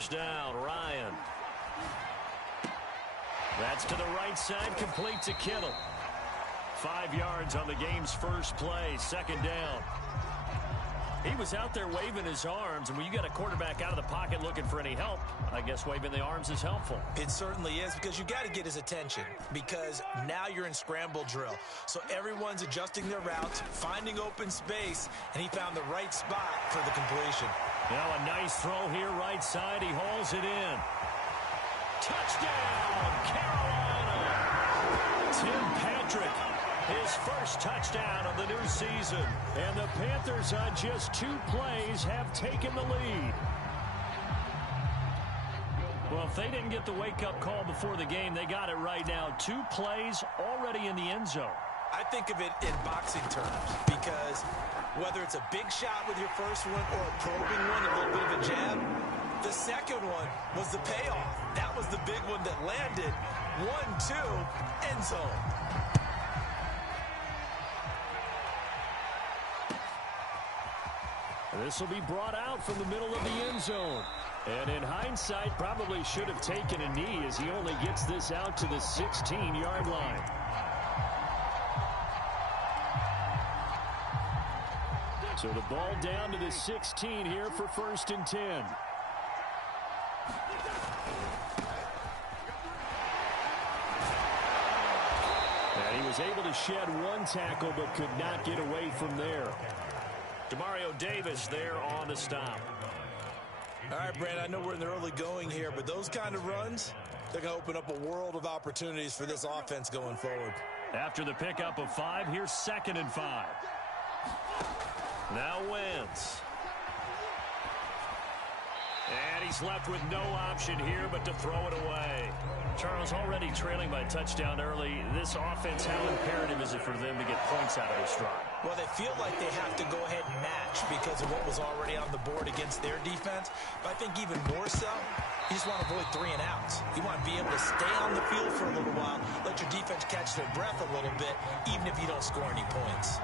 first down. Ryan. That's to the right side, complete to Kittle. 5 yards on the game's first play, second down. He was out there waving his arms, and when you got a quarterback out of the pocket looking for any help, I guess waving the arms is helpful. It certainly is, because you got to get his attention, because now you're in scramble drill. So everyone's adjusting their routes, finding open space, and he found the right spot for the completion. Now a nice throw here, right side. He hauls it in. Touchdown, Carolina! Tim Patrick, his first touchdown of the new season. And the Panthers on just 2 plays have taken the lead. Well, if they didn't get the wake-up call before the game, they got it right now. 2 plays already in the end zone. I think of it in boxing terms, because whether it's a big shot with your first one or a probing one, a little bit of a jab, the second one was the payoff. That was the big one that landed. 1-2, end zone. This will be brought out from the middle of the end zone. And in hindsight, probably should have taken a knee, as he only gets this out to the 16-yard line. So the ball down to the 16 here for 1st and 10. And he was able to shed 1 tackle, but could not get away from there. Demario Davis there on the stop. All right, Brandon, I know we're in the early going here, but those kind of runs, they're going to open up a world of opportunities for this offense going forward. After the pickup of 5, here's 2nd and 5. Now Wentz. And he's left with no option here but to throw it away. Charles, already trailing by a touchdown early. This offense, how imperative is it for them to get points out of this drive? Well, they feel like they have to go ahead and match because of what was already on the board against their defense. But I think even more so, you just want to avoid 3 and outs. You want to be able to stay on the field for a little while, let your defense catch their breath a little bit, even if you don't score any points.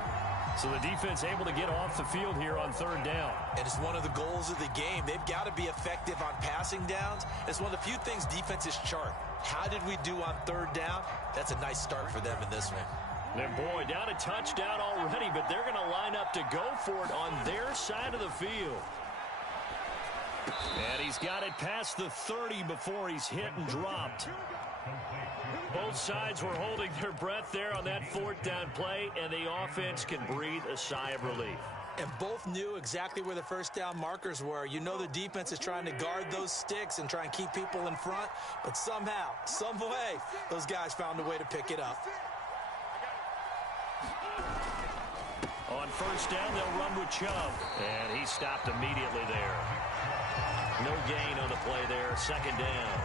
So the defense able to get off the field here on 3rd down. And it's one of the goals of the game. They've got to be effective on passing downs. It's one of the few things defenses chart. How did we do on 3rd down? That's a nice start for them in this one. And boy, down a touchdown already, but they're going to line up to go for it on their side of the field. And he's got it past the 30 before he's hit and dropped. Both sides were holding their breath there on that 4th down play, and the offense can breathe a sigh of relief. And both knew exactly where the 1st down markers were. You know the defense is trying to guard those sticks and try and keep people in front, but somehow, some way, those guys found a way to pick it up. On 1st down, they'll run with Chubb, and he stopped immediately there. No gain on the play there, 2nd down.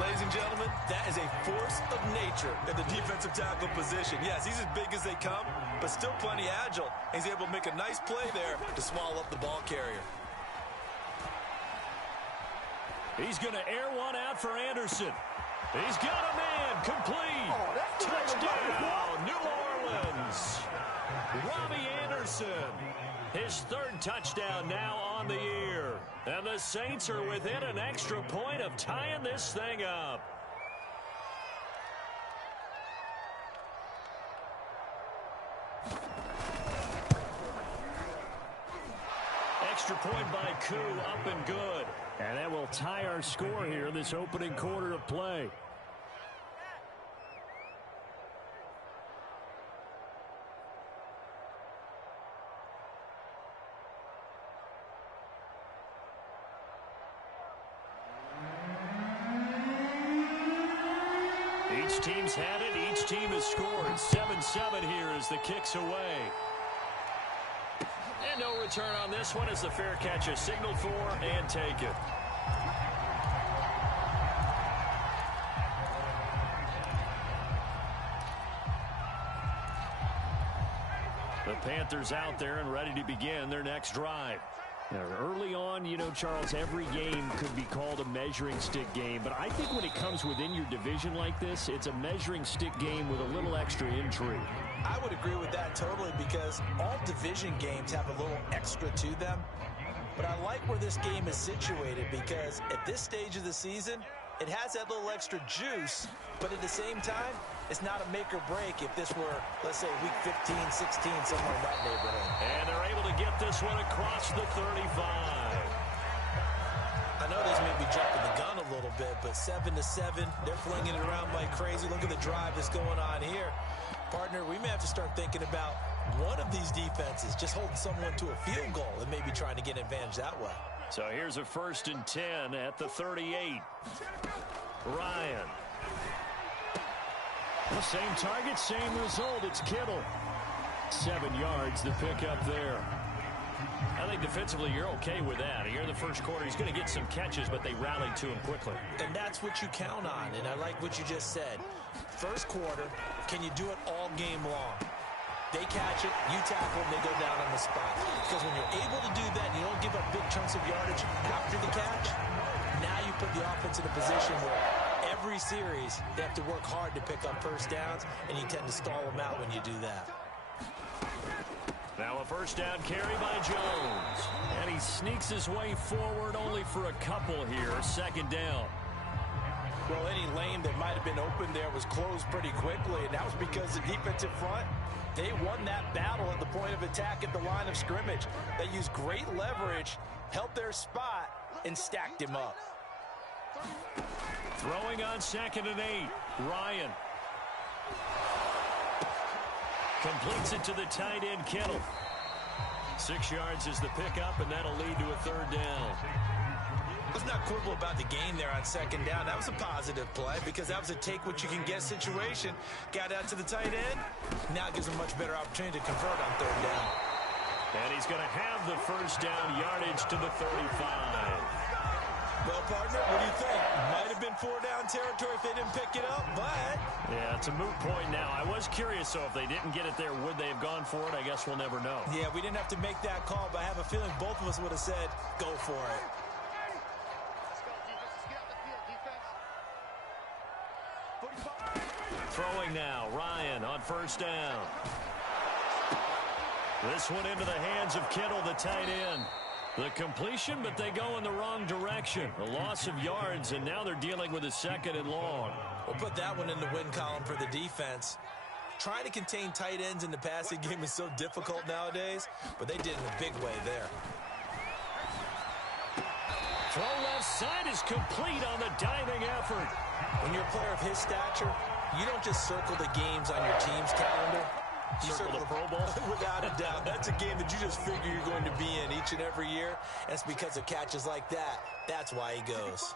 Ladies and gentlemen, that is a force of nature in the defensive tackle position. Yes, he's as big as they come, but still plenty agile. He's able to make a nice play there to swallow up the ball carrier. He's going to air one out for Anderson. He's got a man, complete. Touchdown, New Orleans. Robbie Anderson, his 3rd touchdown now on the year. And the Saints are within an extra point of tying this thing up. Extra point by Koo, up and good. And that will tie our score here in this opening quarter of play. Each team's had it. Each team has scored. 7-7 here as the kick's away. And no return on this one as the fair catch is signaled for and taken. The Panthers out there and ready to begin their next drive. Now, early on, you know, Charles, every game could be called a measuring stick game. But I think when it comes within your division like this, it's a measuring stick game with a little extra intrigue. I would agree with that totally, because all division games have a little extra to them. But I like where this game is situated because at this stage of the season, it has that little extra juice, but at the same time, it's not a make or break if this were, let's say, week 15, 16, somewhere in that neighborhood. And they're able to get this one across the 35. I know this may be jumping the gun a little bit, but 7-7, they're flinging it around like crazy. Look at the drive that's going on here. Partner, we may have to start thinking about one of these defenses just holding someone to a field goal and maybe trying to get an advantage that way. So here's a 1st and 10 at the 38. Ryan. The same target, same result. It's Kittle. 7 yards to pick up there. I think defensively you're okay with that. Here in the first quarter, he's going to get some catches, but they rallied to him quickly. And that's what you count on, and I like what you just said. First quarter, can you do it all game long? They catch it, you tackle them, they go down on the spot. Because when you're able to do that and you don't give up big chunks of yardage after the catch, now you put the offense in a position where every series they have to work hard to pick up first downs, and you tend to stall them out when you do that. Now a 1st down carry by Jones. And he sneaks his way forward only for a couple here. 2nd down. Well, any lane that might have been open there was closed pretty quickly, and that was because the defensive front, they won that battle at the point of attack at the line of scrimmage. They used great leverage, held their spot, and stacked him up. Throwing on 2nd and 8. Ryan. Completes it to the tight end, Kittle. 6 yards is the pickup, and that'll lead to a 3rd down. Let's not quibble about the gain there on 2nd down. That was a positive play because that was a take-what-you-can-get situation. Got out to the tight end. Now it gives him much better opportunity to convert on 3rd down. And he's going to have the 1st down yardage to the 35. Well, partner, what do you think? Might have been 4-down territory if they didn't pick it up, but... Yeah, it's a moot point now. I was curious, so if they didn't get it there, would they have gone for it? I guess we'll never know. Yeah, we didn't have to make that call, but I have a feeling both of us would have said, go for it. Throwing now, Ryan on 1st down. This one into the hands of Kittle, the tight end. The completion, but they go in the wrong direction. A loss of yards, and now they're dealing with a 2nd and long. We'll put that one in the win column for the defense. Trying to contain tight ends in the passing game is so difficult nowadays, but they did it in a big way there. Throw left side is complete on the diving effort. When you're a player of his stature, you don't just circle the games on your team's calendar. You circle the Pro Bowl? Without a doubt. That's a game that you just figure you're going to be in each and every year. And it's because of catches like that. That's why he goes.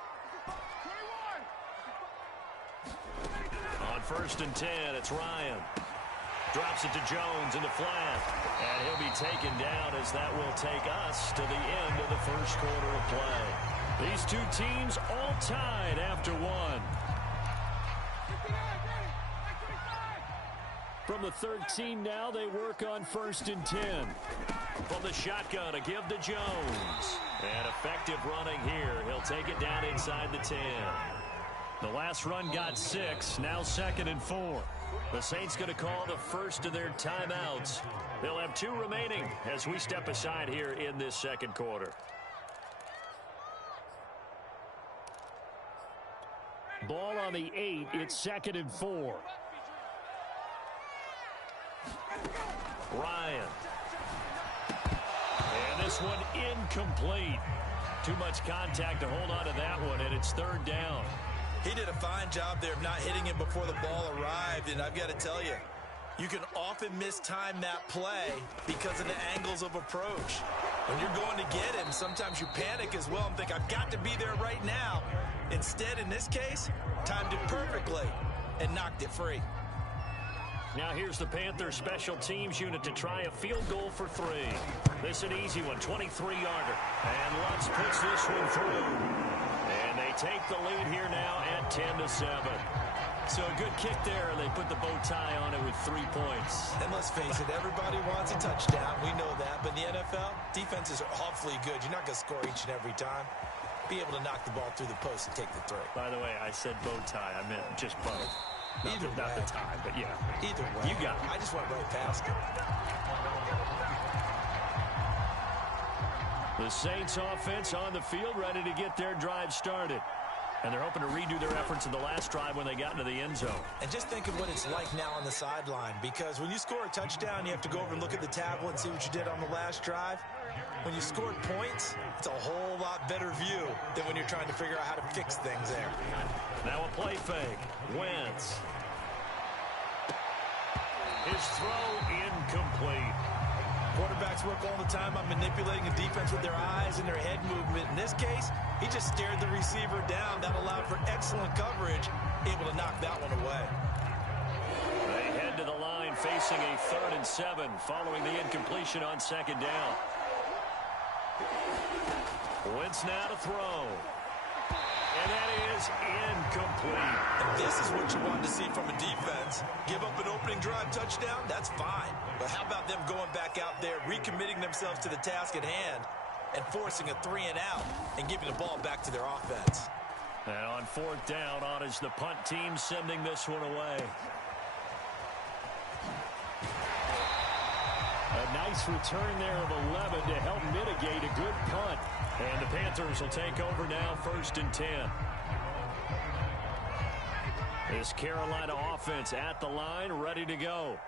On 1st and 10, it's Ryan. Drops it to Jones in the flat. And he'll be taken down as that will take us to the end of the first quarter of play. These two teams all tied after one. From the 13 now, they work on 1st and 10. From the shotgun, a give to Jones. And effective running here. He'll take it down inside the 10. The last run got 6, now 2nd and 4. The Saints going to call the first of their timeouts. They'll have 2 remaining as we step aside here in this second quarter. Ball on the 8, it's 2nd and 4. Ryan. And this one incomplete. Too much contact to hold on to that one, and it's 3rd down. He did a fine job there of not hitting him before the ball arrived, and I've got to tell you, you can often mistime that play because of the angles of approach. When you're going to get him, sometimes you panic as well and think, I've got to be there right now. Instead, in this case, timed it perfectly and knocked it free. Now here's the Panthers special teams unit to try a field goal for 3. This an easy one, 23-yarder. And Lutz puts this one through. And they take the lead here now at 10-7. So a good kick there, and they put the bow tie on it with 3 points. And let's face it, everybody wants a touchdown. We know that. But in the NFL, defenses are awfully good. You're not going to score each and every time. Be able to knock the ball through the post and take the 3. By the way, I said bow tie. I meant just both. Either way. Not the tie, but yeah. Either way. You got it. I just went right past it. The Saints offense on the field, ready to get their drive started. And they're hoping to redo their efforts in the last drive when they got into the end zone. And just think of what it's like now on the sideline, because when you score a touchdown, you have to go over and look at the tablet and see what you did on the last drive. When you scored points, it's a whole lot better view than when you're trying to figure out how to fix things there. Now a play fake. Wentz. His throw incomplete. Quarterbacks work all the time on manipulating a defense with their eyes and their head movement. In this case, he just stared the receiver down. That allowed for excellent coverage, able to knock that one away. They head to the line facing a 3rd and 7 following the incompletion on 2nd down. Wentz now to throw. And that is incomplete. And this is what you want to see from a defense. Give up an opening drive touchdown, that's fine. But how about them going back out there, recommitting themselves to the task at hand, and forcing a 3 and out, and giving the ball back to their offense. And on 4th down, on is the punt team sending this one away. A nice return there of 11 to help mitigate a good punt. And the Panthers will take over now, 1st and 10. This Carolina offense at the line, ready to go.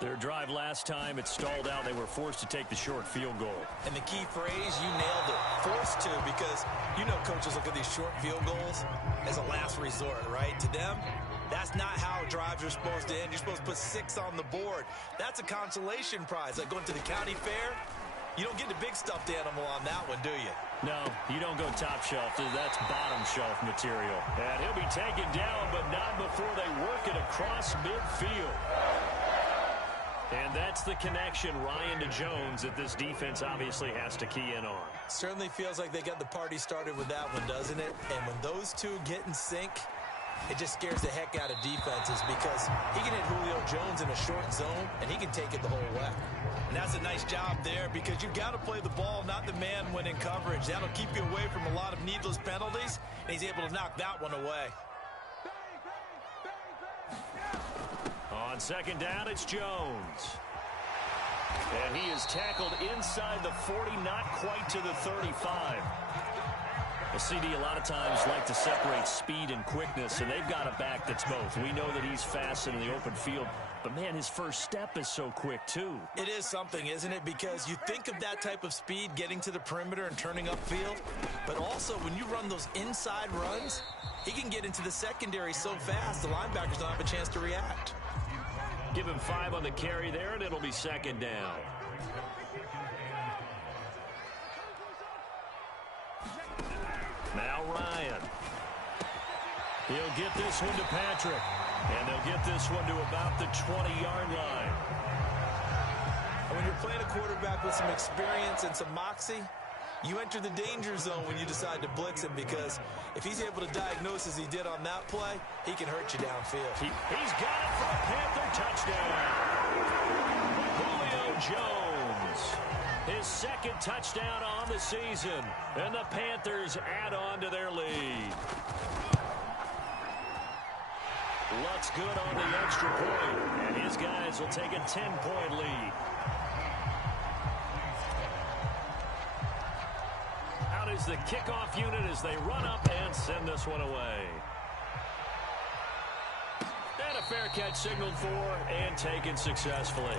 Their drive last time, it stalled out. They were forced to take the short field goal. And the key phrase, you nailed it. Forced to, because you know coaches look at these short field goals as a last resort, right? To them, that's not how drives are supposed to end. You're supposed to put 6 on the board. That's a consolation prize. Like going to the county fair, you don't get the big stuffed animal on that one, do you? No, you don't go top shelf. That's bottom shelf material. And he'll be taken down, but not before they work it across midfield. And that's the connection, Ryan, to Jones, that this defense obviously has to key in on. Certainly feels like they got the party started with that one, doesn't it? And when those two get in sync, it just scares the heck out of defenses, because he can hit Julio Jones in a short zone, and he can take it the whole way. And that's a nice job there, because you've got to play the ball, not the man when in coverage. That'll keep you away from a lot of needless penalties, and he's able to knock that one away. On 2nd down, it's Jones. And he is tackled inside the 40, not quite to the 35. The CD a lot of times like to separate speed and quickness, and they've got a back that's both. We know that he's fast in the open field, but, man, his first step is so quick, too. It is something, isn't it? Because you think of that type of speed getting to the perimeter and turning upfield, but also when you run those inside runs, he can get into the secondary so fast the linebackers don't have a chance to react. Give him 5 on the carry there, and it'll be 2nd down. Now Ryan. He'll get this one to Patrick. And they'll get this one to about the 20-yard line. And when you're playing a quarterback with some experience and some moxie, you enter the danger zone when you decide to blitz him, because if he's able to diagnose as he did on that play, he can hurt you downfield. He's got it for a Panther touchdown. Julio Jones, his 2nd touchdown on the season, and the Panthers add on to their lead. Luck's good on the extra point, and his guys will take a 10-point lead. Out is the kickoff unit as they run up and send this one away. And a fair catch signaled for and taken successfully.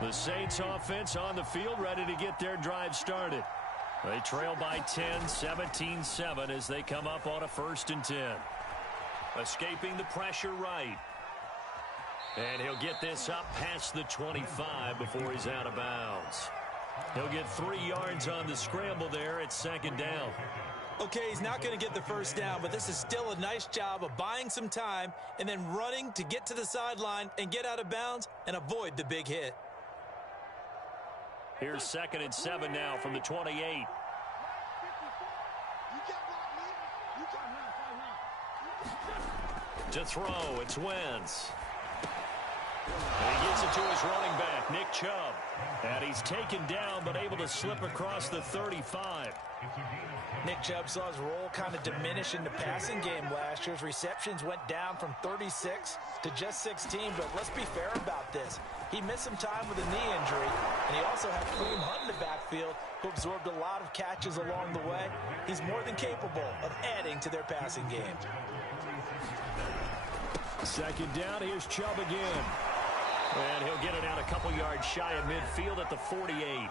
The Saints offense on the field, ready to get their drive started. They trail by 10, 17-7 as they come up on a 1st and 10. Escaping the pressure right. And he'll get this up past the 25 before he's out of bounds. He'll get 3 yards on the scramble there at 2nd down. Okay, he's not going to get the 1st down, but this is still a nice job of buying some time and then running to get to the sideline and get out of bounds and avoid the big hit. Here's 2nd and 7 now from the 28. To throw, it's Wentz. And he gets it to his running back, Nick Chubb. And he's taken down but able to slip across the 35. Nick Chubb saw his role kind of diminish in the passing game last year. His receptions went down from 36 to just 16, but let's be fair about this. He missed some time with a knee injury, and he also had Kareem Hunt in the backfield, who absorbed a lot of catches along the way. He's more than capable of adding to their passing game. Second down, here's Chubb again. And he'll get it out a couple yards shy of midfield at the 48.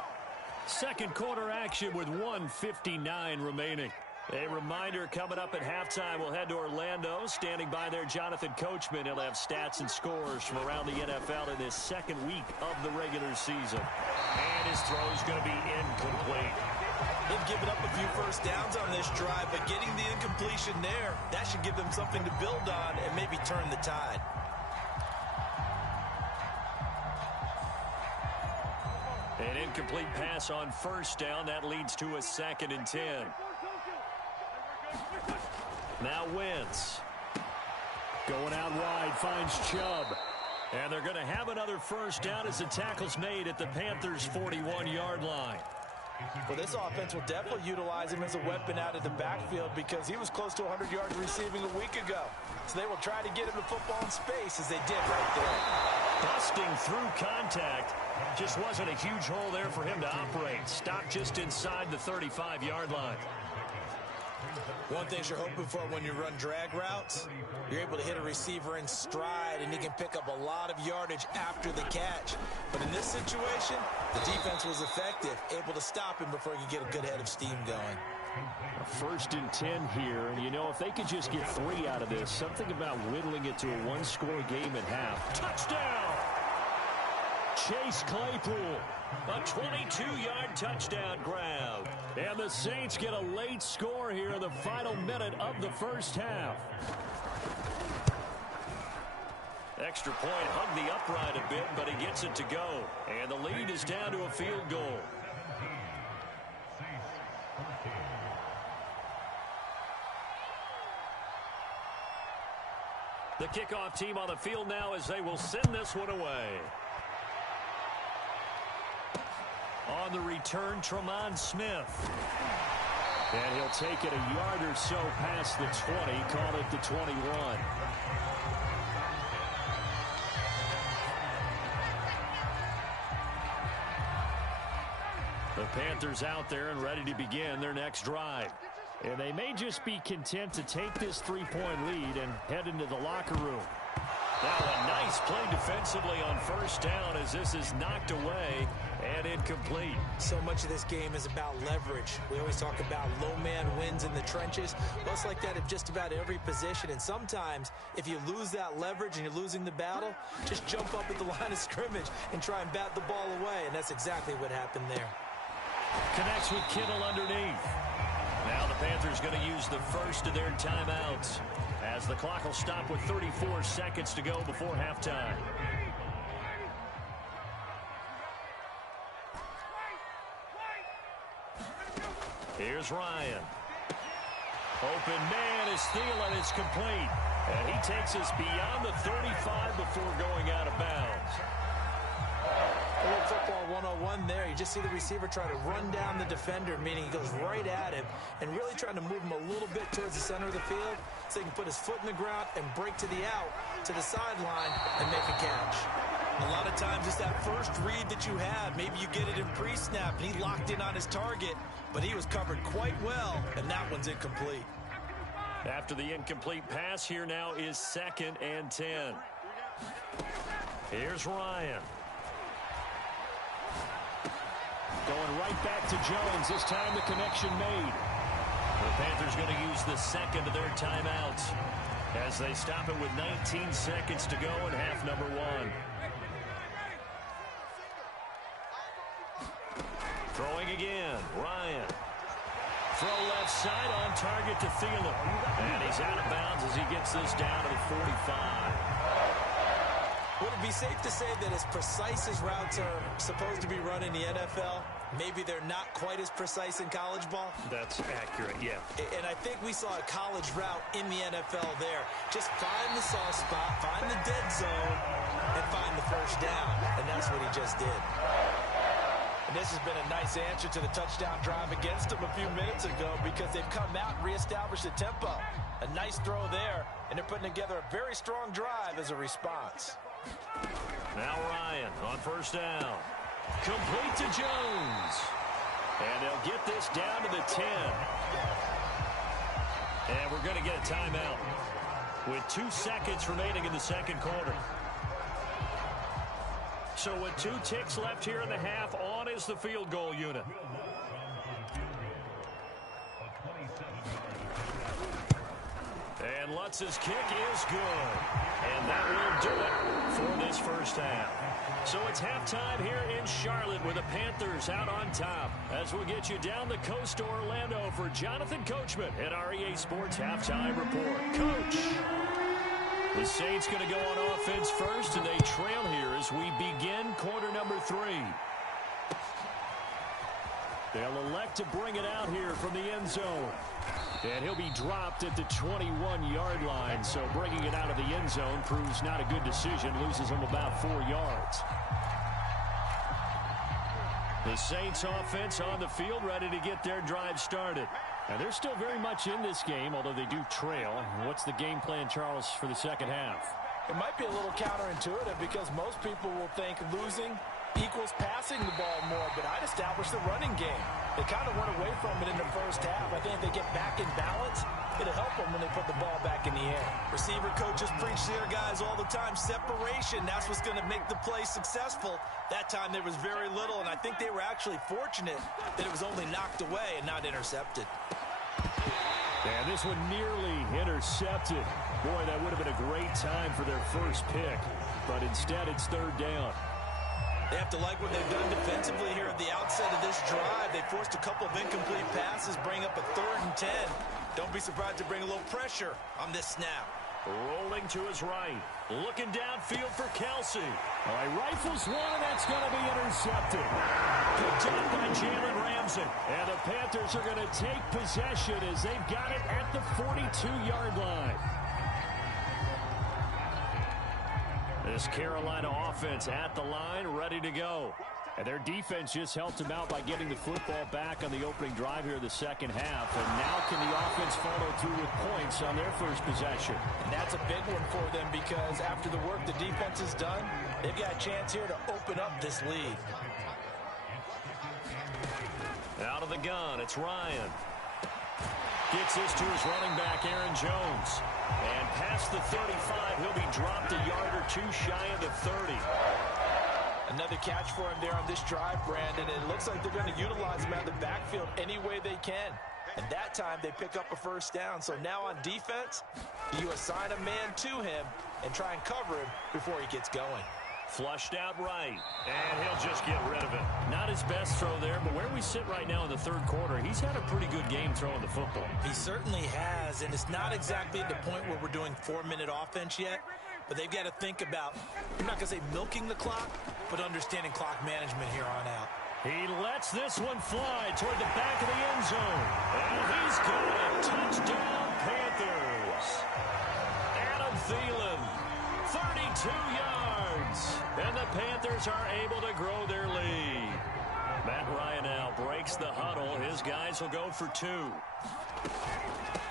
Second quarter action with 1:59 remaining. A reminder, coming up at halftime, we'll head to Orlando. Standing by there, Jonathan Coachman. He'll have stats and scores from around the NFL in this second week of the regular season. And his throw is going to be incomplete. They've given up a few first downs on this drive, but getting the incompletion there, that should give them something to build on and maybe turn the tide. An incomplete pass on first down. That leads to a 2nd and 10. Now Wentz. Going out wide, finds Chubb. And they're going to have another first down as the tackle's made at the Panthers' 41-yard line. Well, this offense will definitely utilize him as a weapon out of the backfield because he was close to 100 yards receiving a week ago. So they will try to get him the football in space as they did right there. Busting through contact. Just wasn't a huge hole there for him to operate. Stopped just inside the 35-yard line. One thing you're hoping for when you run drag routes, you're able to hit a receiver in stride, and he can pick up a lot of yardage after the catch. But in this situation, the defense was effective, able to stop him before he could get a good head of steam going. A 1st and 10 here, and you know, if they could just get 3 out of this, something about whittling it to a one-score game at half. Touchdown! Chase Claypool, a 22-yard touchdown grab. And the Saints get a late score here in the final minute of the first half. Extra point hugged the upright a bit, but he gets it to go. And the lead is down to a field goal. The kickoff team on the field now as they will send this one away. On the return, Tremont Smith. And he'll take it a yard or so past the 20, call it the 21. The Panthers out there and ready to begin their next drive. And they may just be content to take this 3-point lead and head into the locker room. Now a nice play defensively on first down as this is knocked away and incomplete. So much of this game is about leverage. We always talk about low man wins in the trenches. Well, it's like that in just about every position. And sometimes if you lose that leverage and you're losing the battle, just jump up at the line of scrimmage and try and bat the ball away. And that's exactly what happened there. Connects with Kittle underneath. Now the Panthers going to use the first of their timeouts as the clock will stop with 34 seconds to go before halftime. Here's Ryan. Open man is Thielen. It's complete. And he takes us beyond the 35 before going out of bounds. A little football 101 there. You just see the receiver try to run down the defender, meaning he goes right at him and really trying to move him a little bit towards the center of the field so he can put his foot in the ground and break to the out, to the sideline, and make a catch. A lot of times it's that first read that you have. Maybe you get it in pre-snap, and he locked in on his target, but he was covered quite well, and that one's incomplete. After the incomplete pass, here now is 2nd and 10. Here's Ryan. Going right back to Jones. This time the connection made. The Panthers going to use the second of their timeouts as they stop it with 19 seconds to go in half number 1. Throwing again. Ryan. Throw left side on target to Thielen. And he's out of bounds as he gets this down to the 45. Would it be safe to say that as precise as routes are supposed to be run in the NFL, maybe they're not quite as precise in college ball? That's accurate, yeah. And I think we saw a college route in the NFL there. Just find the soft spot, find the dead zone, and find the first down, and that's what he just did. And this has been a nice answer to the touchdown drive against them a few minutes ago because they've come out and reestablished the tempo. A nice throw there, and they're putting together a very strong drive as a response. Now Ryan on first down. Complete to Jones. And they'll get this down to the 10. And we're going to get a timeout with 2 seconds remaining in the second quarter. So with 2 ticks left here in the half, on is the field goal unit. And Lutz's kick is good. And that will do it for this first half. So it's halftime here in Charlotte with the Panthers out on top. As we'll get you down the coast to Orlando for Jonathan Coachman at our EA Sports Halftime Report. Coach, the Saints going to go on offense first, and they trail here as we begin quarter number 3. They'll elect to bring it out here from the end zone. And he'll be dropped at the 21-yard line. So bringing it out of the end zone proves not a good decision. Loses him about 4 yards. The Saints offense on the field ready to get their drive started. And they're still very much in this game, although they do trail. What's the game plan, Charles, for the second half? It might be a little counterintuitive because most people will think losing equals passing the ball more, but I'd establish the running game. They kind of went away from it in the first half. I think if they get back in balance, it'll help them when they put the ball back in the air. Receiver coaches preach to their guys all the time, separation. That's what's going to make the play successful. That time there was very little, and I think they were actually fortunate that it was only knocked away and not intercepted. And this one nearly intercepted. Boy, that would have been a great time for their first pick, but instead it's third down. They have to like what they've done defensively here at the outset of this drive. They forced a couple of incomplete passes, bring up a 3rd and 10. Don't be surprised to bring a little pressure on this snap. Rolling to his right. Looking downfield for Kelsey. All right, rifles one, and that's going to be intercepted. Picked up by Jalen Ramsey. And the Panthers are going to take possession as they've got it at the 42-yard line. This Carolina offense at the line, ready to go. And their defense just helped them out by getting the football back on the opening drive here in the second half. And now can the offense follow through with points on their first possession? And that's a big one for them because after the work the defense has done, they've got a chance here to open up this lead. Out of the gun, it's Ryan. Gets this to his running back, Aaron Jones. And past the 35, he'll be dropped a yard or 2 shy of the 30. Another catch for him there on this drive, Brandon. And it looks like they're going to utilize him out of the backfield any way they can. And that time, they pick up a first down. So now on defense, you assign a man to him and try and cover him before he gets going. Flushed out right, and he'll just get rid of it. Not his best throw there, but where we sit right now in the third quarter, he's had a pretty good game throwing the football. He certainly has, and it's not exactly at the point where we're doing 4-minute offense yet, but they've got to think about, I'm not going to say milking the clock, but understanding clock management here on out. He lets this one fly toward the back of the end zone, and he's got it. Touchdown, Panthers. Adam Thielen, 32 yards. And the Panthers are able to grow their lead. Matt Ryan now breaks the huddle. His guys will go for 2.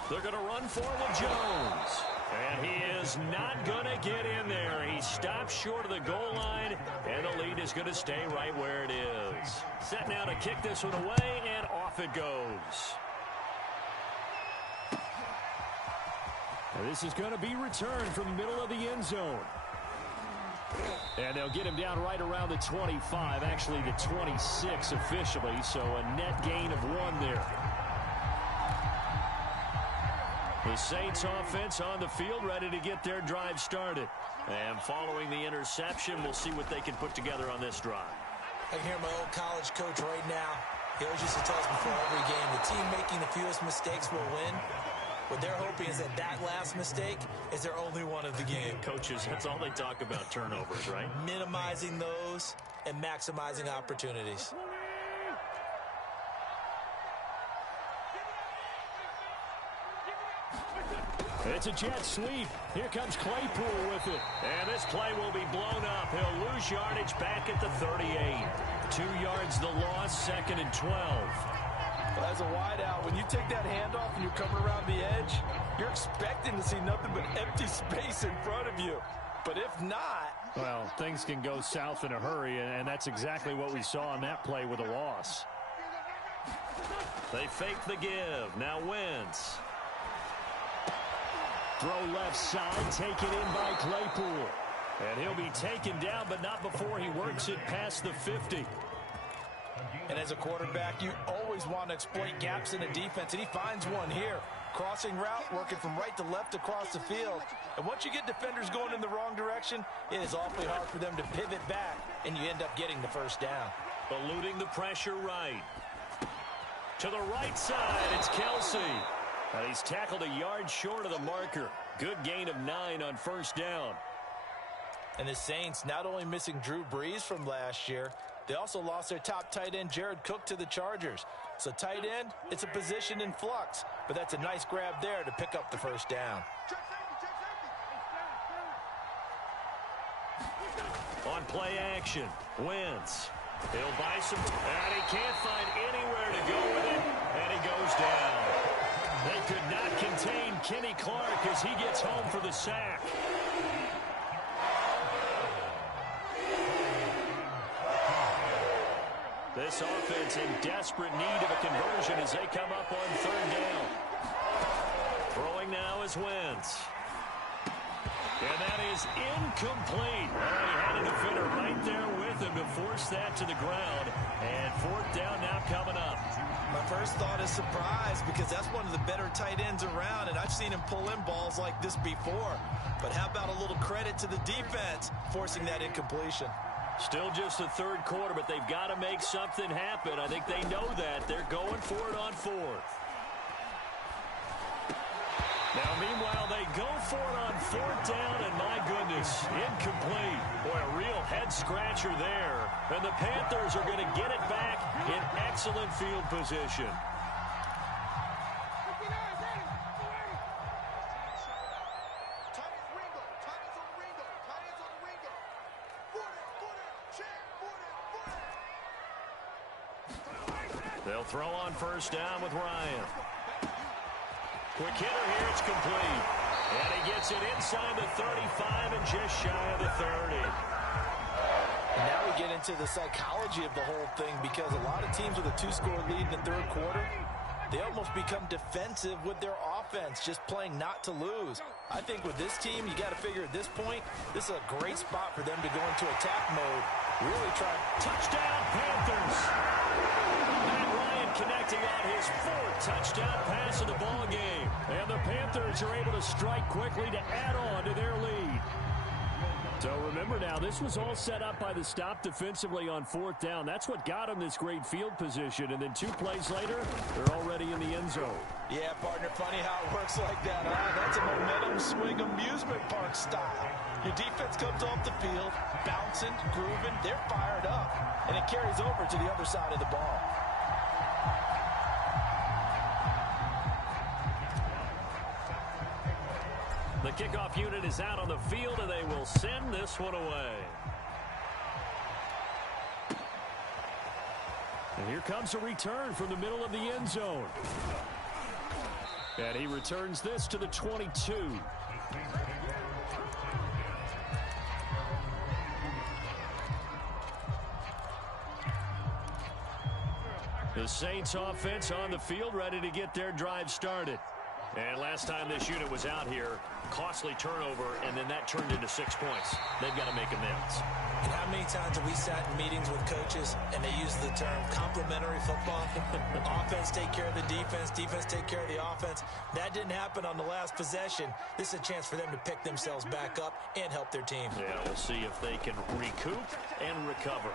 They're going to run for with Jones. And he is not going to get in there. He stops short of the goal line, and the lead is going to stay right where it is. Set now to kick this one away, and off it goes. And this is going to be returned from the middle of the end zone. And they'll get him down right around the 25, actually the 26 officially, so a net gain of 1 there. The Saints offense on the field ready to get their drive started. And following the interception, we'll see what they can put together on this drive. I can hear my old college coach right now. He always used to tell us before every game, the team making the fewest mistakes will win. What they're hoping is that last mistake is their only one of the game. Coaches, that's all they talk about, turnovers, right? Minimizing those and maximizing opportunities. It's a jet sweep. Here comes Claypool with it. And this play will be blown up. He'll lose yardage back at the 38. 2 yards the loss, 2nd and 12. Well, as a wideout, when you take that handoff and you're coming around the edge, you're expecting to see nothing but empty space in front of you. But if not... Well, things can go south in a hurry, and that's exactly what we saw on that play with a loss. They fake the give. Now Wentz. Throw left side, taken in by Claypool. And he'll be taken down, but not before he works it past the 50. And as a quarterback, you always want to exploit gaps in the defense, and he finds one here. Crossing route, working from right to left across the field. And once you get defenders going in the wrong direction, it is awfully hard for them to pivot back, and you end up getting the first down. Eluding the pressure right. To the right side, it's Kelsey. And he's tackled a yard short of the marker. Good gain of 9 on first down. And the Saints not only missing Drew Brees from last year, they also lost their top tight end, Jared Cook, to the Chargers. So tight end, it's a position in flux. But that's a nice grab there to pick up the first down. On play action, Wentz. He'll buy some, and he can't find anywhere to go with it, and he goes down. They could not contain Kenny Clark as he gets home for the sack. This offense in desperate need of a conversion as they come up on third down. Throwing now is Wentz. And that is incomplete. Well, he had a defender right there with him to force that to the ground. And fourth down now coming up. My first thought is surprise, because that's one of the better tight ends around, and I've seen him pull in balls like this before. But how about a little credit to the defense forcing that incompletion? Still just the third quarter, but they've got to make something happen. I think they know that. They're going for it on fourth. Now, meanwhile, they go for it on fourth down, and my goodness, incomplete. Boy, a real head-scratcher there. And the Panthers are going to get it back in excellent field position. They'll throw on first down with Ryan. Quick hitter here, it's complete. And he gets it inside the 35 and just shy of the 30. And now we get into the psychology of the whole thing, because a lot of teams with a 2-score lead in the third quarter, they almost become defensive with their offense, just playing not to lose. I think with this team, you got to figure at this point, this is a great spot for them to go into attack mode. Really try. Touchdown, Panthers! Matt Ryan connecting on his 4th touchdown pass of the ball game. And the Panthers are able to strike quickly to add on to their lead. So remember now, this was all set up by the stop defensively on fourth down. That's what got them this great field position. And then 2 plays later, they're already in the end zone. Yeah, partner, funny how it works like that, huh? That's a momentum swing amusement park style. Your defense comes off the field, bouncing, grooving, they're fired up. And it carries over to the other side of the ball. The kickoff unit is out on the field, and they will send this one away. And here comes a return from the middle of the end zone. And he returns this to the 22. The Saints offense on the field, ready to get their drive started. And last time this unit was out here, costly turnover, and then that turned into 6 points. They've got to make amends. And how many times have we sat in meetings with coaches and they use the term complementary football? Offense take care of the defense, defense take care of the offense. That didn't happen on the last possession. This is a chance for them to pick themselves back up and help their team. Yeah, we'll see if they can recoup and recover.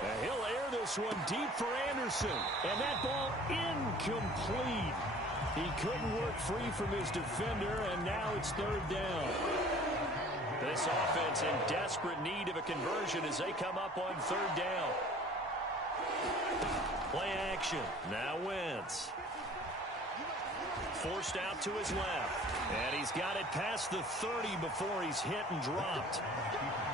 And he'll air this one deep for Anderson. And that ball incomplete. He couldn't work free from his defender, and now it's third down. This offense in desperate need of a conversion as they come up on third down. Play action. Now Wentz. Forced out to his left. And he's got it past the 30 before he's hit and dropped.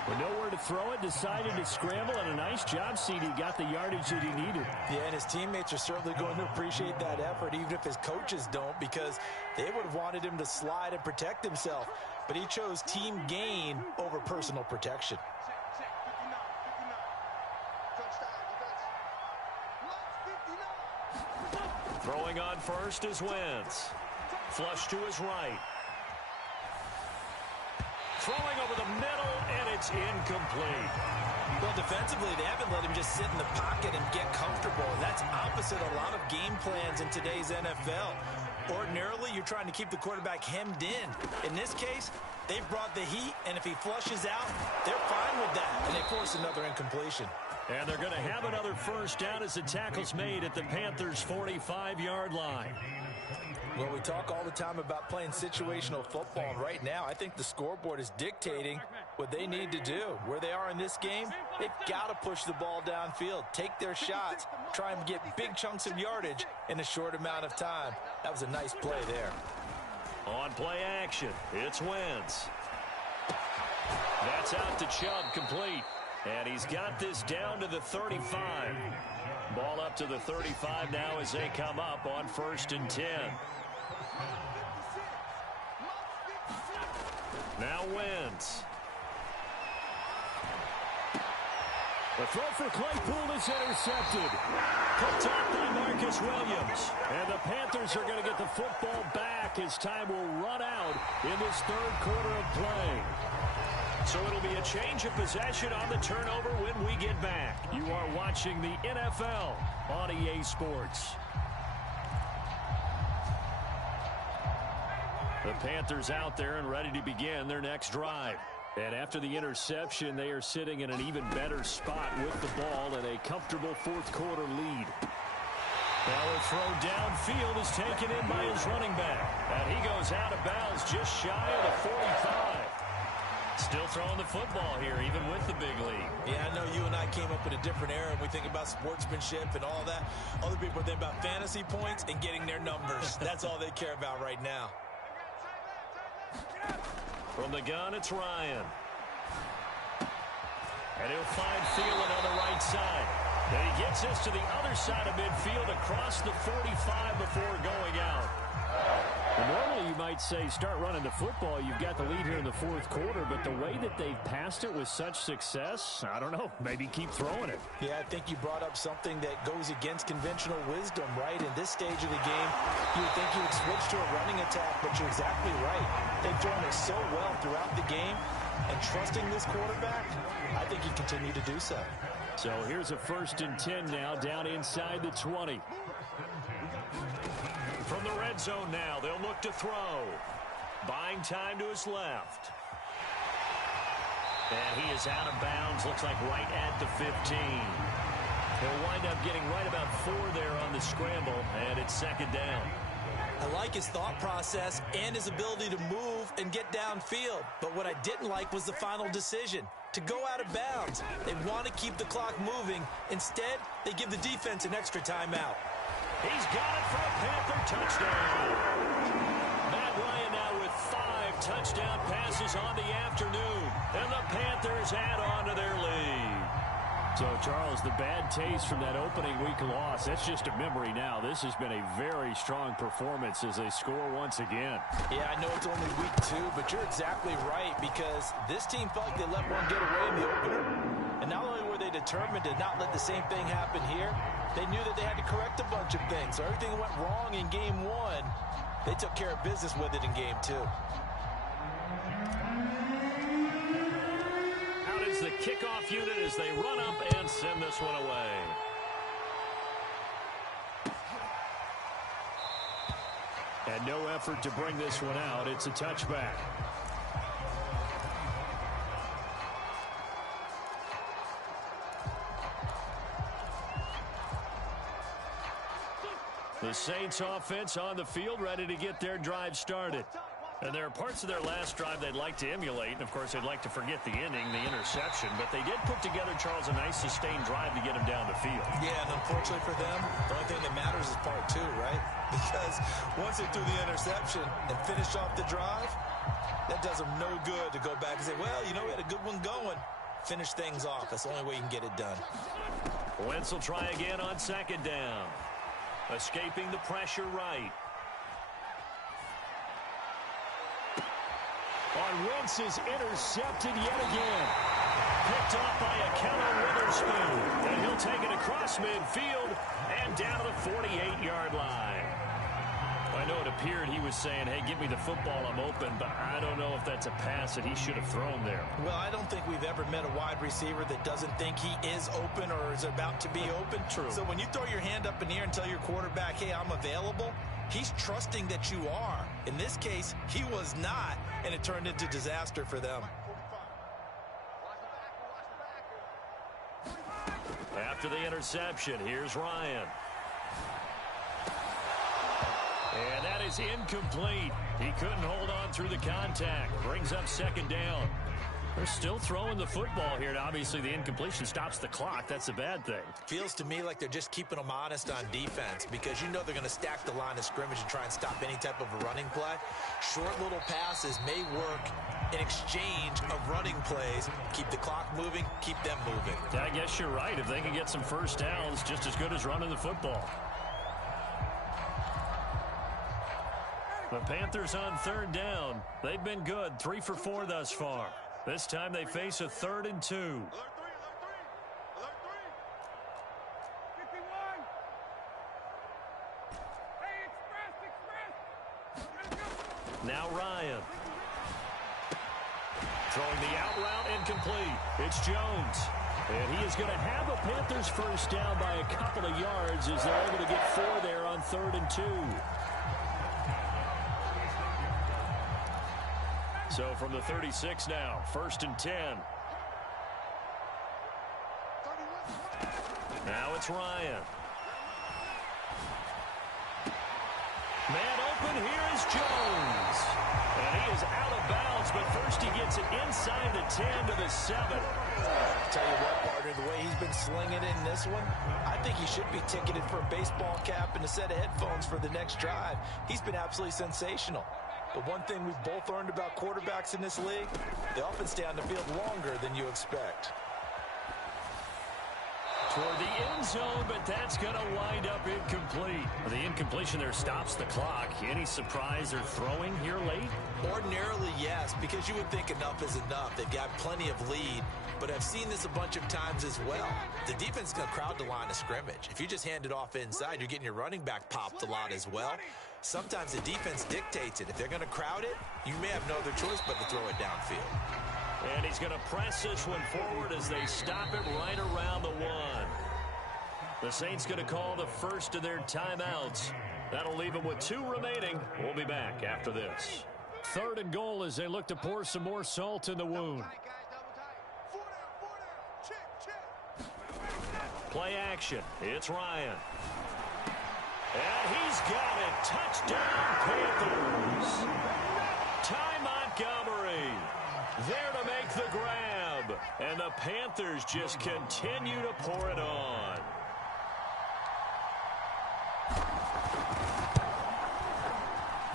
With nowhere to throw it, decided to scramble, and a nice job, CD. Got the yardage that he needed. Yeah, and his teammates are certainly going to appreciate that effort, even if his coaches don't, because they would have wanted him to slide and protect himself. But he chose team gain over personal protection. Throwing on first is Wentz. Flush to his right. Throwing over the middle, and it's incomplete. Well, defensively, they haven't let him just sit in the pocket and get comfortable. That's opposite a lot of game plans in today's NFL. Ordinarily, you're trying to keep the quarterback hemmed in. In this case, they've brought the heat, and if he flushes out, they're fine with that, and they force another incompletion. And they're going to have another first down as the tackle's made at the Panthers' 45-yard line. Well, we talk all the time about playing situational football, and right now I think the scoreboard is dictating what they need to do. Where they are in this game, they've got to push the ball downfield, take their shots, try and get big chunks of yardage in a short amount of time. That was a nice play there. On play action, it's Wentz. That's out to Chubb, complete. And he's got this down to the 35. Ball up to the 35 now as they come up on 1st and 10. Now Wentz. The throw for Claypool is intercepted. Picked off by Marcus Williams. And the Panthers are going to get the football back as time will run out in this third quarter of play. So it'll be a change of possession on the turnover when we get back. You are watching the NFL on EA Sports. The Panthers out there and ready to begin their next drive. And after the interception, they are sitting in an even better spot with the ball and a comfortable fourth quarter lead. Now a throw downfield is taken in by his running back. And he goes out of bounds just shy of the 45. Still throwing the football here, even with the big lead. Yeah, I know you and I came up in a different era, and we think about sportsmanship and all that. Other people think about fantasy points and getting their numbers. That's all they care about right now. From the gun, it's Ryan. And he'll find Thielen on the right side. And he gets this to the other side of midfield across the 45 before going out. Well, normally you might say start running the football. You've got the lead here in the fourth quarter, but the way that they've passed it with such success, I don't know, maybe keep throwing it. Yeah, I think you brought up something that goes against conventional wisdom, right? In this stage of the game, you would think you would switch to a running attack, but you're exactly right. They've thrown it so well throughout the game, and trusting this quarterback, I think you continue to do so. So here's a 1st and 10 now, down inside the 20. From the red zone now, they'll look to throw. Buying time to his left. And he is out of bounds, looks like right at the 15. He'll wind up getting right about 4 there on the scramble, and it's 2nd down. I like his thought process and his ability to move and get downfield. But what I didn't like was the final decision, to go out of bounds. They want to keep the clock moving. Instead, they give the defense an extra timeout. He's got it for a Panther touchdown. Matt Ryan now with 5 touchdown passes on the afternoon. And the Panthers add on to their lead. So, Charles, the bad taste from that opening week loss, that's just a memory now. This has been a very strong performance as they score once again. Yeah, I know it's only week 2, but you're exactly right, because this team felt like they let one get away in the opener. And not only were they determined to not let the same thing happen here, they knew that they had to correct a bunch of things. So everything that went wrong in game 1, they took care of business with it in game 2. Out is the kickoff unit as they run up and send this one away. And no effort to bring this one out. It's a touchback. The Saints offense on the field, ready to get their drive started. And there are parts of their last drive they'd like to emulate. And, of course, they'd like to forget the inning, the interception. But they did put together, Charles, a nice sustained drive to get him down the field. Yeah, and unfortunately for them, the only thing that matters is part two, right? Because once they threw the interception and finished off the drive, that does them no good to go back and say, well, you know, we had a good one going. Finish things off. That's the only way you can get it done. Wentz will try again on second down. Escaping the pressure right. Wentz is intercepted yet again. Picked off by Akello Witherspoon. And he'll take it across midfield and down to the 48-yard line. I know it appeared he was saying, hey, give me the football, I'm open, but I don't know if that's a pass that he should have thrown there. Well, I don't think we've ever met a wide receiver that doesn't think he is open or is about to be open. True. So when you throw your hand up in the air and tell your quarterback, hey, I'm available, he's trusting that you are. In this case, he was not, and it turned into disaster for them. After the interception, here's Ryan. And that is incomplete. He couldn't hold on through the contact. Brings up second down. They're still throwing the football here, and obviously the incompletion stops the clock. That's a bad thing. Feels to me like they're just keeping them honest on defense because you know they're going to stack the line of scrimmage and try and stop any type of a running play. Short little passes may work in exchange of running plays. Keep the clock moving, keep them moving. I guess you're right. If they can get some first downs, just as good as running the football. The Panthers on third down. They've been good, 3 for 4 thus far. This time they face a 3rd and 2. Now Ryan. Throwing the out route incomplete. It's Jones. And he is going to have a Panthers first down by a couple of yards as they're able to get 4 there on 3rd and 2. So from the 36 now, 1st and 10. Now it's Ryan. Man open, here is Jones. And he is out of bounds, but first he gets it inside the 10 to the 7. Tell you what, partner, the way he's been slinging it in this one, I think he should be ticketed for a baseball cap and a set of headphones for the next drive. He's been absolutely sensational. But one thing we've both learned about quarterbacks in this league, they often stay on the field longer than you expect. Toward the end zone, but that's going to wind up incomplete. The incompletion there stops the clock. Any surprise they're throwing here late? Ordinarily, yes, because you would think enough is enough. They've got plenty of lead, but I've seen this a bunch of times as well. The defense is going to crowd the line of scrimmage. If you just hand it off inside, you're getting your running back popped a lot as well. Sometimes the defense dictates it. If they're going to crowd it, you may have no other choice but to throw it downfield. And he's going to press this one forward as they stop it right around the 1. The Saints going to call the first of their timeouts. That'll leave them with 2 remaining. We'll be back after this. 3rd and goal as they look to pour some more salt in the wound. Play action. It's Ryan. And he's got it. Touchdown, Panthers. Ty Montgomery there to make the grab. And the Panthers just continue to pour it on.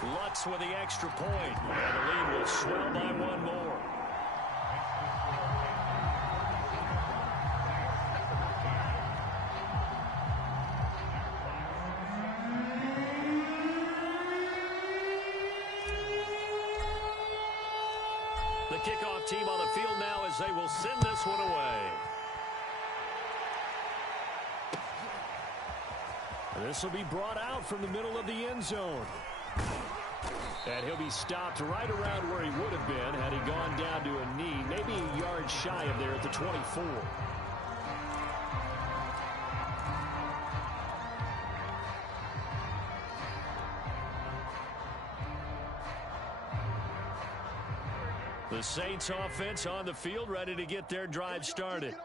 Lutz with the extra point. And the lead will swell by 1 more. The kickoff team on the field now as they will send this one away. This will be brought out from the middle of the end zone. And he'll be stopped right around where he would have been had he gone down to a knee, maybe a yard shy of there at the 24. The Saints offense on the field, ready to get their drive started.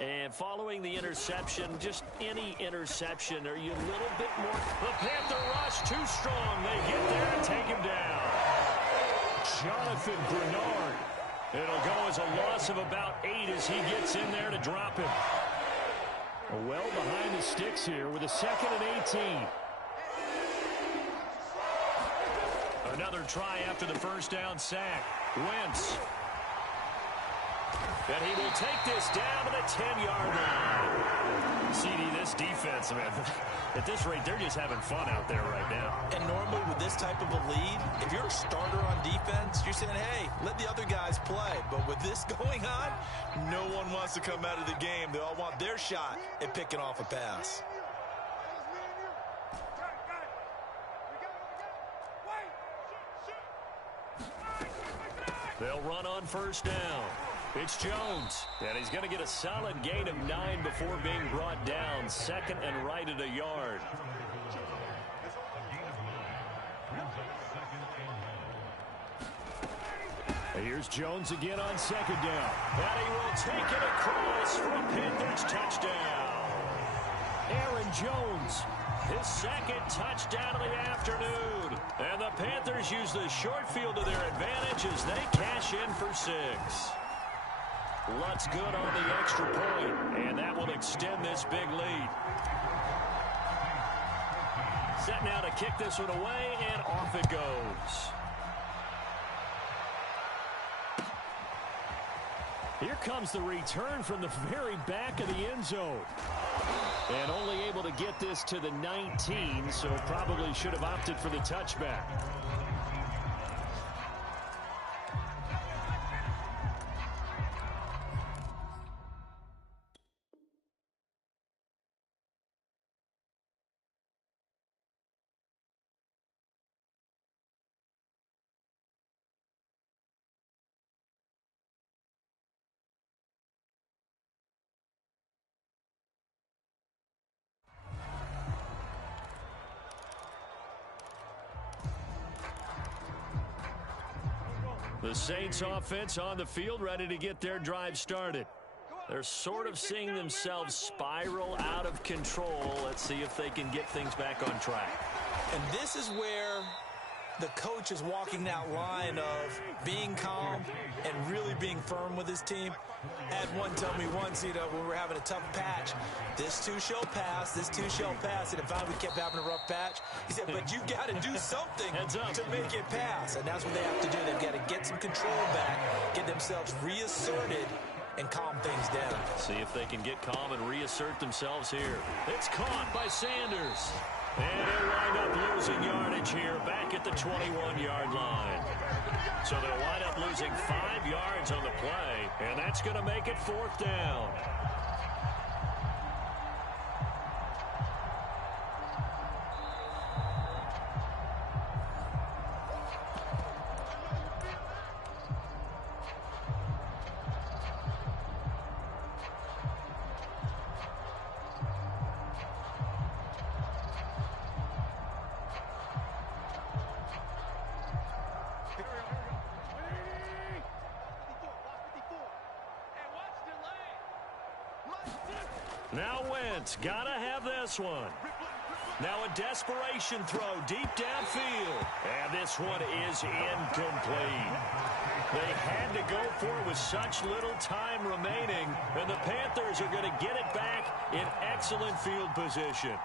And following the interception, just any interception, are you a little bit more? The Panther rush too strong. They get there and take him down. Jonathan Bernard. It'll go as a loss of about 8 as he gets in there to drop him. Well behind the sticks here with a 2nd and 18. Another try after the first down sack. Wentz. And he will take this down to the 10-yard line. CD, this defense, man, at this rate, they're just having fun out there right now. And normally with this type of a lead, if you're a starter on defense, you're saying, hey, let the other guys play. But with this going on, no one wants to come out of the game. They all want their shot at picking off a pass. They'll run on first down. It's Jones, and he's going to get a solid gain of 9 before being brought down. 2nd and right at a yard. Here's Jones again on 2nd down. And he will take it across for a Panthers touchdown. Aaron Jones, his 2nd touchdown of the afternoon. And the Panthers use the short field to their advantage as they cash in for 6. Lutz good on the extra point, and that will extend this big lead. Set now to kick this one away, and off it goes. Here comes the return from the very back of the end zone. And only able to get this to the 19, so probably should have opted for the touchback. The Saints offense on the field, ready to get their drive started. They're sort of seeing themselves spiral out of control. Let's see if they can get things back on track. And this is where the coach is walking that line of being calm and really being firm with his team. I had one tell me once, when we were having a tough patch, this too shall pass, this too shall pass. And if we kept having a rough patch, he said, but you got to do something to make it pass. And that's what they have to do. They've got to get some control back, get themselves reasserted, and calm things down. See if they can get calm and reassert themselves here. It's caught by Sanders. And he'll wind up losing yardage here back at the 21-yard line. So they'll wind up losing 5 yards on the play, and that's going to make it 4th down. Now Wentz, gotta have this one. Now a desperation throw deep downfield. And this one is incomplete. They had to go for it with such little time remaining. And the Panthers are going to get it back in excellent field position.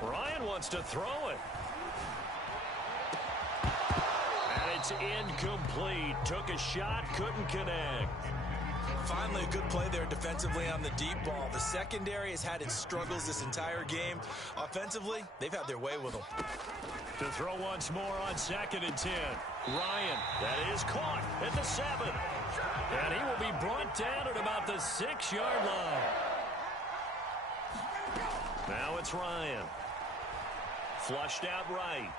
Ryan wants to throw it. It's incomplete. Took a shot, couldn't connect. Finally, a good play there defensively on the deep ball. The secondary has had its struggles this entire game. Offensively, they've had their way with them. To throw once more on 2nd and 10. Ryan, that is caught at the 7. And he will be brought down at about the 6-yard line. Now it's Ryan. Flushed out right.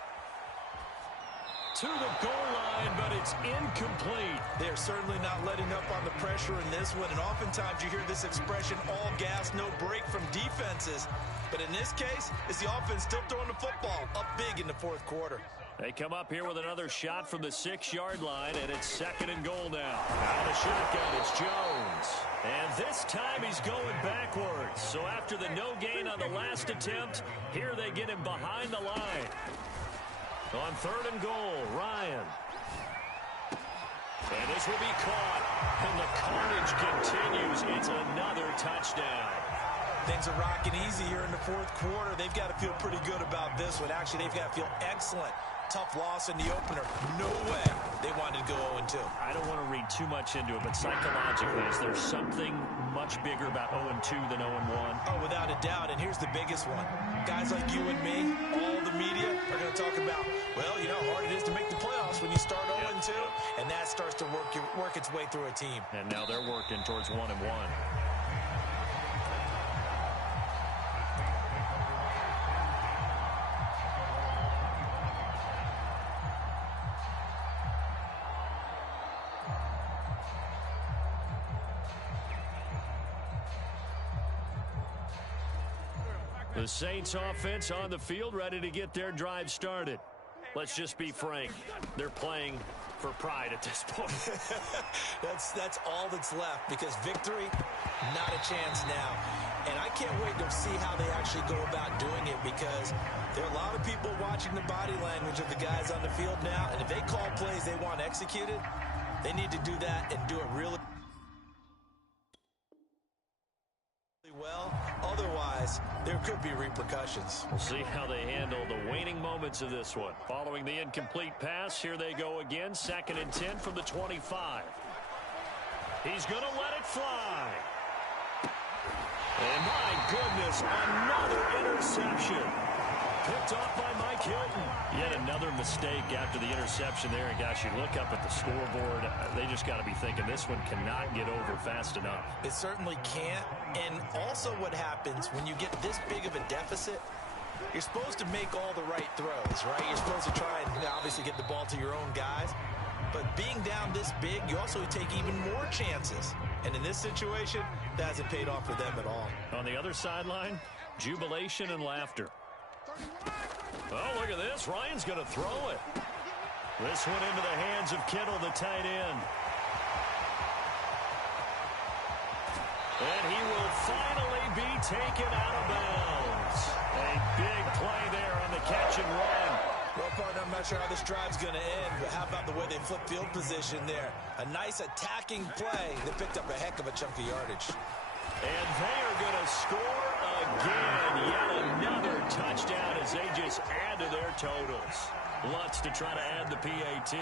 To the goal line, but it's incomplete. They're certainly not letting up on the pressure in this one, and oftentimes you hear this expression, all gas, no break from defenses. But in this case, it's the offense still throwing the football up big in the 4th quarter. They come up here with another shot from the 6-yard line, and it's 2nd and goal now. Out of the shotgun, it's Jones. And this time he's going backwards. So after the no gain on the last attempt, here they get him behind the line. On 3rd and goal, Ryan. And this will be caught. And the carnage continues. It's another touchdown. Things are rocking easy here in the 4th quarter. They've got to feel pretty good about this one. Actually, they've got to feel excellent. Tough loss in the opener. No way they wanted to go 0-2. I don't want to read too much into it, but psychologically, is there something much bigger about 0-2 than 0-1? Oh, without a doubt. And here's the biggest one. Guys like you and me, all the media, are going to talk about, well, you know how hard it is to make the playoffs when you start 0-2. And that starts to work its way through a team. And now they're working towards 1-1. The Saints offense on the field, ready to get their drive started. Let's just be frank. They're playing for pride at this point. That's all that's left, because victory, not a chance now. And I can't wait to see how they actually go about doing it, because there are a lot of people watching the body language of the guys on the field now. And if they call plays they want executed, they need to do that and do it really well. Otherwise, there could be repercussions. We'll see how they handle the waning moments of this one. Following the incomplete pass, here they go again. 2nd and 10 from the 25. He's going to let it fly. And my goodness, another interception. Picked off by Mike Hilton. Yet another mistake after the interception there. And gosh, you look up at the scoreboard, they just got to be thinking this one cannot get over fast enough. It certainly can't. And also what happens when you get this big of a deficit, you're supposed to make all the right throws, right? You're supposed to try and obviously get the ball to your own guys. But being down this big, you also take even more chances. And in this situation, that hasn't paid off for them at all. On the other sideline, jubilation and laughter. Oh, look at this. Ryan's going to throw it. This one into the hands of Kittle, the tight end. And he will finally be taken out of bounds. A big play there on the catch and run. Well, partner, I'm not sure how this drive's going to end, but how about the way they flip field position there? A nice attacking play that picked up a heck of a chunk of yardage. And they are going to score again. Yet another touchdown as they just add to their totals. Lutz to try to add the PAT.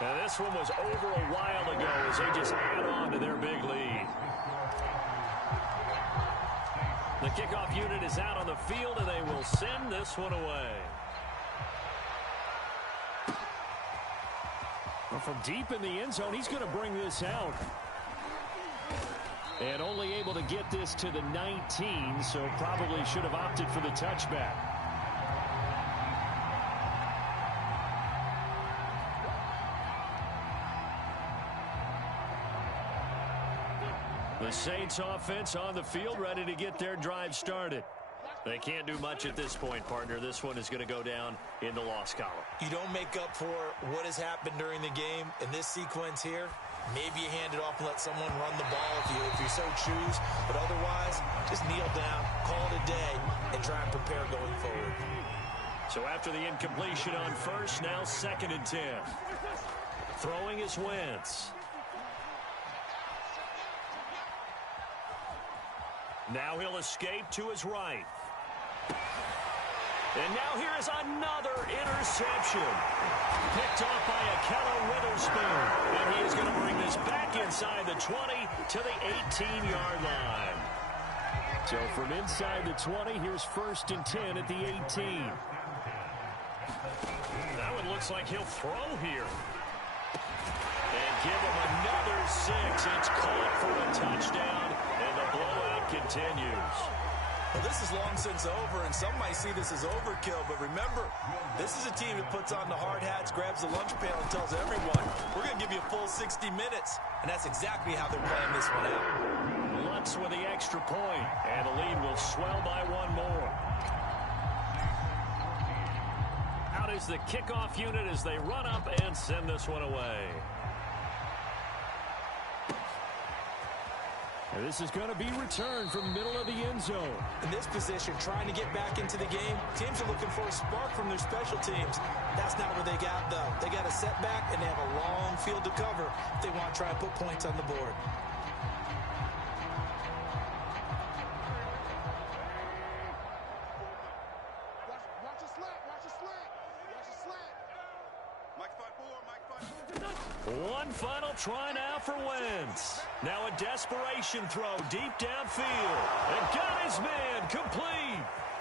Now this one was over a while ago as they just add on to their big lead. The kickoff unit is out on the field, and they will send this one away. Well, from deep in the end zone, he's going to bring this out. And only able to get this to the 19, so probably should have opted for the touchback. The Saints offense on the field, ready to get their drive started. They can't do much at this point, partner. This one is going to go down in the loss column. You don't make up for what has happened during the game in this sequence here. Maybe you hand it off and let someone run the ball if you so choose. But otherwise, just kneel down, call it a day, and try and prepare going forward. So after the incompletion on first, now 2nd and 10. Throwing is Wentz. Now he'll escape to his right. And now here is another interception. Picked off by Akello Witherspoon. And he is going to bring this back inside the 20 to the 18-yard line. So from inside the 20, here's 1st and 10 at the 18. That one looks like he'll throw here. And give him another 6. It's caught for a touchdown, and the blowout continues. Well, this is long since over, and some might see this as overkill, but remember, this is a team that puts on the hard hats, grabs the lunch pail, and tells everyone, we're going to give you a full 60 minutes, and that's exactly how they're playing this one out. Lutz with the extra point, and the lead will swell by one more. is the kickoff unit as they run up and send this one away. And this is going to be returned from the middle of the end zone. In this position, trying to get back into the game, teams are looking for a spark from their special teams. That's not what they got, though. They got a setback, and they have a long field to cover if they want to try and put points on the board. Watch a slant. Watch a slant. Watch a slant. Mike 5-4. Mike 5-4. One final try now for Wentz. Now a desperation throw deep downfield. And got his man complete.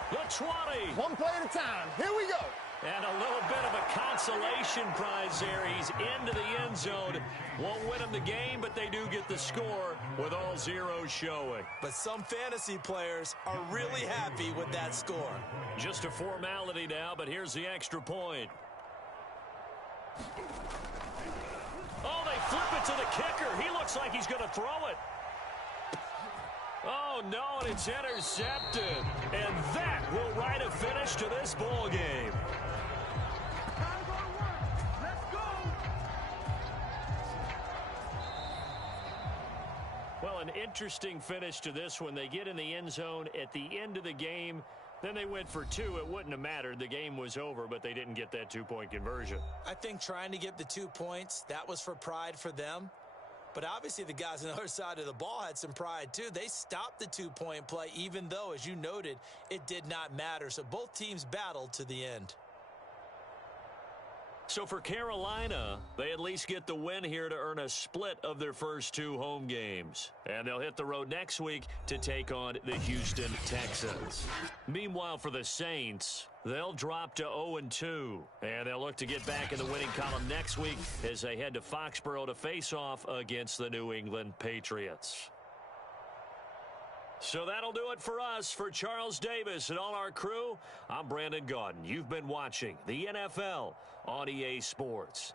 The 20. One play at a time. Here we go. And a little bit of a consolation prize there. He's into the end zone. Won't win him the game, but they do get the score with all zeros showing. But some fantasy players are really happy with that score. Just a formality now, but here's the extra point. Oh, they flip it to the kicker. He looks like he's going to throw it. Oh, no, and it's intercepted. And that will write a finish to this ball game. Well, an interesting finish to this one. They get in the end zone at the end of the game. Then they went for two. It wouldn't have mattered. The game was over, but they didn't get that two-point conversion. I think trying to get the 2 points, that was for pride for them. But obviously the guys on the other side of the ball had some pride too. They stopped the two-point play, even though, as you noted, it did not matter. So both teams battled to the end. So for Carolina, they at least get the win here to earn a split of their first 2 home games. And they'll hit the road next week to take on the Houston Texans. Meanwhile, for the Saints, they'll drop to 0-2. And they'll look to get back in the winning column next week as they head to Foxborough to face off against the New England Patriots. So that'll do it for us. For Charles Davis and all our crew, I'm Brandon Gaudin. You've been watching the NFL on EA Sports.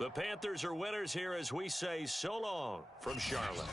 The Panthers are winners here as we say so long from Charlotte.